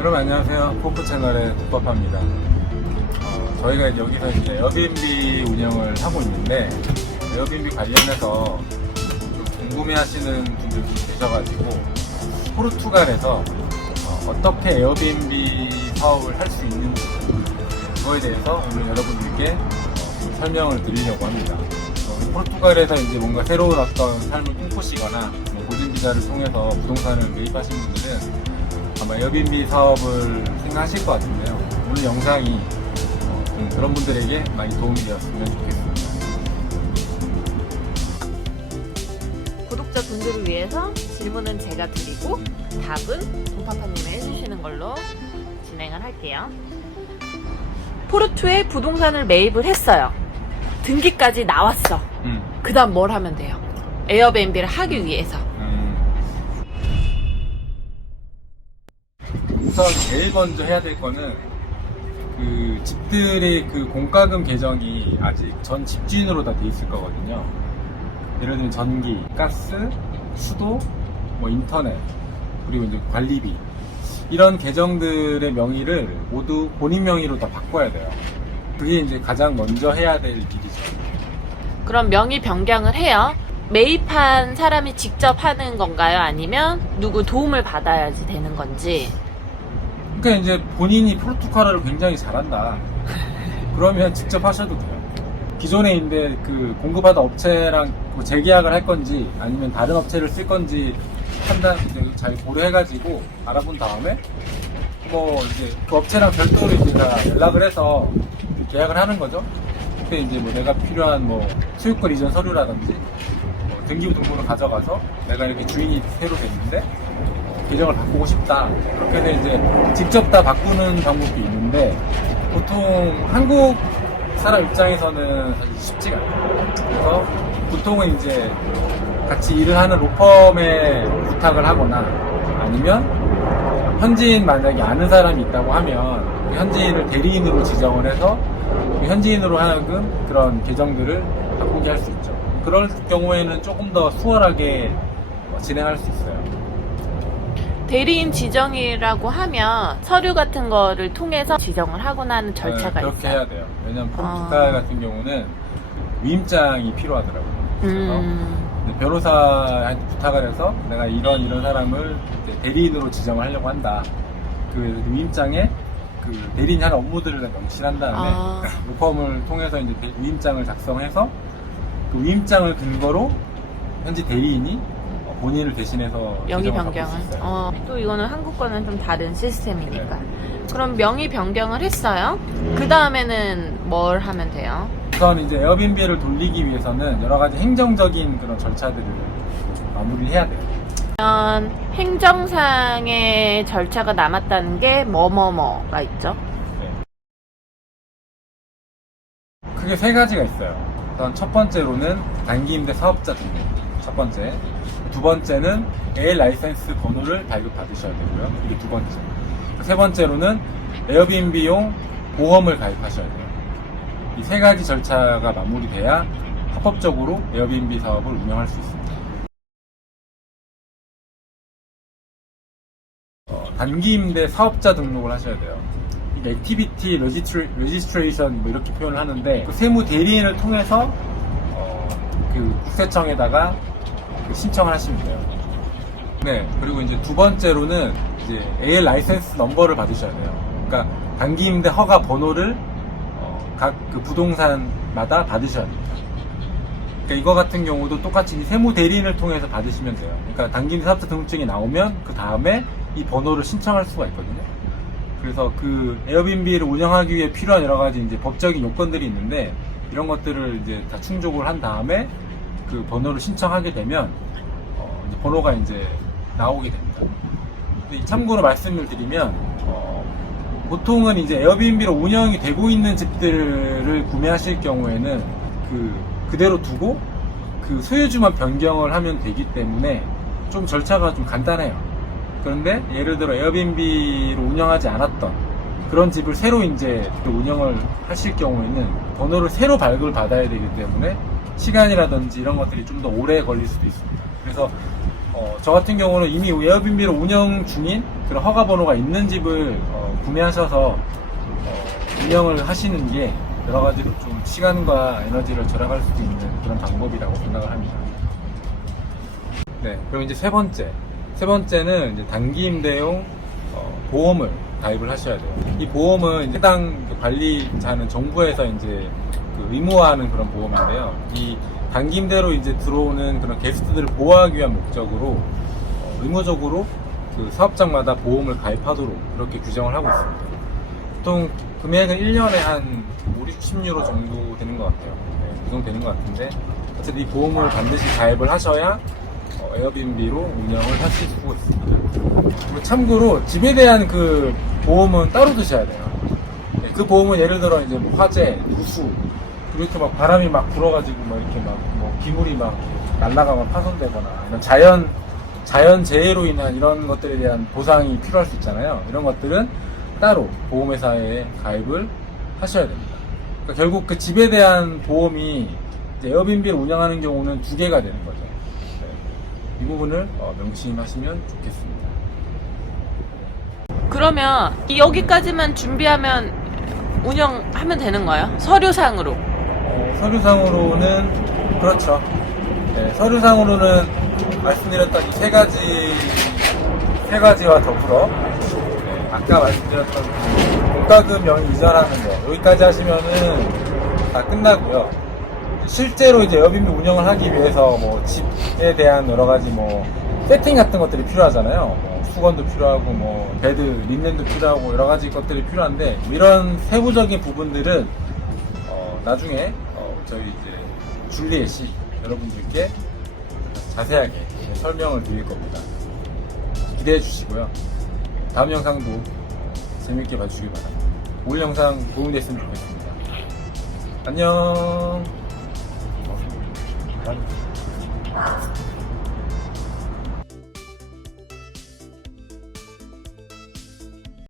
여러분 안녕하세요. 포크 채널의 국밥합니다. 저희가 여기서 이제 에어비앤비 운영을 하고 있는데 에어비앤비 관련해서 좀 궁금해하시는 분들이 계셔가지고 포르투갈에서 어떻게 에어비앤비 사업을 할 수 있는지 그거에 대해서 오늘 여러분들께 좀 설명을 드리려고 합니다. 포르투갈에서 이제 뭔가 새로운 어떤 삶을 꿈꾸시거나 골든 비자를 통해서 부동산을 매입하시는 분들은 아마 에어비앤비 사업을 생각하실 것 같은데요. 오늘 영상이 그런 분들에게 많이 도움이 되었으면 좋겠습니다. 구독자 분들을 위해서 질문은 제가 드리고 답은 동파파님이 해주시는 걸로 진행을 할게요. 포르투에 부동산을 매입을 했어요. 등기까지 나왔어. 그 다음 뭘 하면 돼요? 에어비앤비를 하기 위해서. 우선 제일 먼저 해야 될 거는 그 집들의 그 공과금 계정이 아직 전 집주인으로 다 돼 있을 거거든요. 예를 들면 전기, 가스, 수도, 인터넷, 그리고 이제 관리비 이런 계정들의 명의를 모두 본인 명의로 다 바꿔야 돼요. 그게 이제 가장 먼저 해야 될 일이죠. 그럼 명의 변경을 해요. 매입한 사람이 직접 하는 건가요? 아니면 누구 도움을 받아야지 되는 건지? 그러니까 이제 본인이 포르투갈어를 굉장히 잘한다. 그러면 직접 하셔도 돼요. 기존에 있는데 그 공급하던 업체랑 재계약을 할 건지 아니면 다른 업체를 쓸 건지 판단 잘 고려해가지고 알아본 다음에 이제 그 업체랑 별도로 이제 다 연락을 해서 계약을 하는 거죠. 그때 이제 내가 필요한 소유권 이전 서류라든지 등기부 등본을 가져가서 내가 이렇게 주인이 새로 됐는데 계정을 바꾸고 싶다. 그렇게 해서 이제 직접 다 바꾸는 방법도 있는데 보통 한국 사람 입장에서는 사실 쉽지가 않아요. 그래서 보통은 이제 같이 일을 하는 로펌에 부탁을 하거나 아니면 현지인 만약에 아는 사람이 있다고 하면 현지인을 대리인으로 지정을 해서 현지인으로 하여금 그런 계정들을 바꾸게 할 수 있죠. 그럴 경우에는 조금 더 수월하게 진행할 수 있어요. 대리인 지정이라고 하면 서류 같은 거를 통해서 지정을 하거나 하는 절차가 그렇게 있어요. 해야 돼요. 왜냐면 포르투갈 같은 경우는 위임장이 필요하더라고요. 그래서 변호사한테 부탁을 해서 내가 이런 사람을 대리인으로 지정을 하려고 한다. 그 위임장에 그 대리인이 하는 업무들을 명시한 다음에 로펌을 통해서 이제 위임장을 작성해서 그 위임장을 근거로 현지 대리인이 본인을 대신해서 명의 변경을. 또 이거는 한국과는 좀 다른 시스템이니까. 네. 그럼 명의 변경을 했어요. 그 다음에는 뭘 하면 돼요? 우선 이제 에어비앤비를 돌리기 위해서는 여러 가지 행정적인 그런 절차들을 마무리를 해야 돼요. 그러면 행정상의 절차가 남았다는 게 뭐가 있죠? 네. 크게 세 가지가 있어요. 우선 첫 번째로는 단기 임대 사업자 등록. 첫 번째. 두 번째는 A 라이센스 번호를 발급받으셔야 되고요. 이게 두 번째. 세 번째로는 에어비앤비용 보험을 가입하셔야 돼요. 이 세 가지 절차가 마무리돼야 합법적으로 에어비앤비 사업을 운영할 수 있습니다. 단기 임대 사업자 등록을 하셔야 돼요. 이게 액티비티 레지스트레이션 이렇게 표현을 하는데 그 세무 대리인을 통해서 그 국세청에다가 신청을 하시면 돼요. 네, 그리고 이제 두 번째로는 이제 AL 라이센스 넘버를 받으셔야 돼요. 그러니까 단기 임대 허가 번호를 각 그 부동산마다 받으셔야 됩니다. 그러니까 이거 같은 경우도 똑같이 세무 대리인을 통해서 받으시면 돼요. 그러니까 단기 임대 사업자 등록증이 나오면 그 다음에 이 번호를 신청할 수가 있거든요. 그래서 그 에어비앤비를 운영하기 위해 필요한 여러 가지 이제 법적인 요건들이 있는데 이런 것들을 이제 다 충족을 한 다음에 그 번호를 신청하게 되면 이제 번호가 이제 나오게 됩니다. 근데 참고로 말씀을 드리면 보통은 이제 에어비앤비로 운영이 되고 있는 집들을 구매하실 경우에는 그대로 두고 그 소유주만 변경을 하면 되기 때문에 좀 절차가 좀 간단해요. 그런데 예를 들어 에어비앤비로 운영하지 않았던 그런 집을 새로 이제 운영을 하실 경우에는 번호를 새로 발급을 받아야 되기 때문에 시간이라든지 이런 것들이 좀 더 오래 걸릴 수도 있습니다. 그래서 저 같은 경우는 이미 에어비앤비를 운영 중인 그런 허가 번호가 있는 집을 구매하셔서 운영을 하시는 게 여러 가지로 좀 시간과 에너지를 절약할 수 있는 그런 방법이라고 생각을 합니다. 네, 그럼 이제 세 번째는 이제 단기 임대용 보험을 가입을 하셔야 돼요. 이 보험은 이제 해당 관리자는 정부에서 이제 의무화하는 그런 보험인데요. 이 단기 임대로 이제 들어오는 그런 게스트들을 보호하기 위한 목적으로 의무적으로 그 사업장마다 보험을 가입하도록 그렇게 규정을 하고 있습니다. 보통 금액은 1년에 한 5, 60유로 정도 되는 것 같아요. 네, 그 정도 되는 것 같은데 어쨌든 이 보험을 반드시 가입을 하셔야 에어비앤비로 운영을 하실 수가 있습니다. 그리고 참고로 집에 대한 그 보험은 따로 드셔야 돼요. 네, 그 보험은 예를 들어 이제 뭐 화재, 누수, 이렇게 막 바람이 막 불어가지고 막 이렇게 막 뭐 기물이 막 날아가면 파손되거나 이런 자연 재해로 인한 이런 것들에 대한 보상이 필요할 수 있잖아요. 이런 것들은 따로 보험회사에 가입을 하셔야 됩니다. 그러니까 결국 그 집에 대한 보험이 이제 에어비앤비를 운영하는 경우는 2개가 되는 거죠. 네. 이 부분을 명심하시면 좋겠습니다. 그러면 여기까지만 준비하면 운영하면 되는 거예요? 서류상으로? 서류상으로는 그렇죠. 네, 서류상으로는 말씀드렸던 이 세 가지와 더불어 아까 말씀드렸던 공과금 명의 이전하는 거 여기까지 하시면은 다 끝나고요. 실제로 이제 에어비앤비 운영을 하기 위해서 뭐 집에 대한 여러 가지 뭐 세팅 같은 것들이 필요하잖아요. 뭐 수건도 필요하고 뭐 베드, 린넨도 필요하고 여러 가지 것들이 필요한데 이런 세부적인 부분들은 나중에 저희 이제 줄리엣이 여러분들께 자세하게 설명을 드릴 겁니다. 기대해 주시고요. 다음 영상도 재밌게 봐주시기 바랍니다. 오늘 영상 도움이 됐으면 좋겠습니다. 안녕.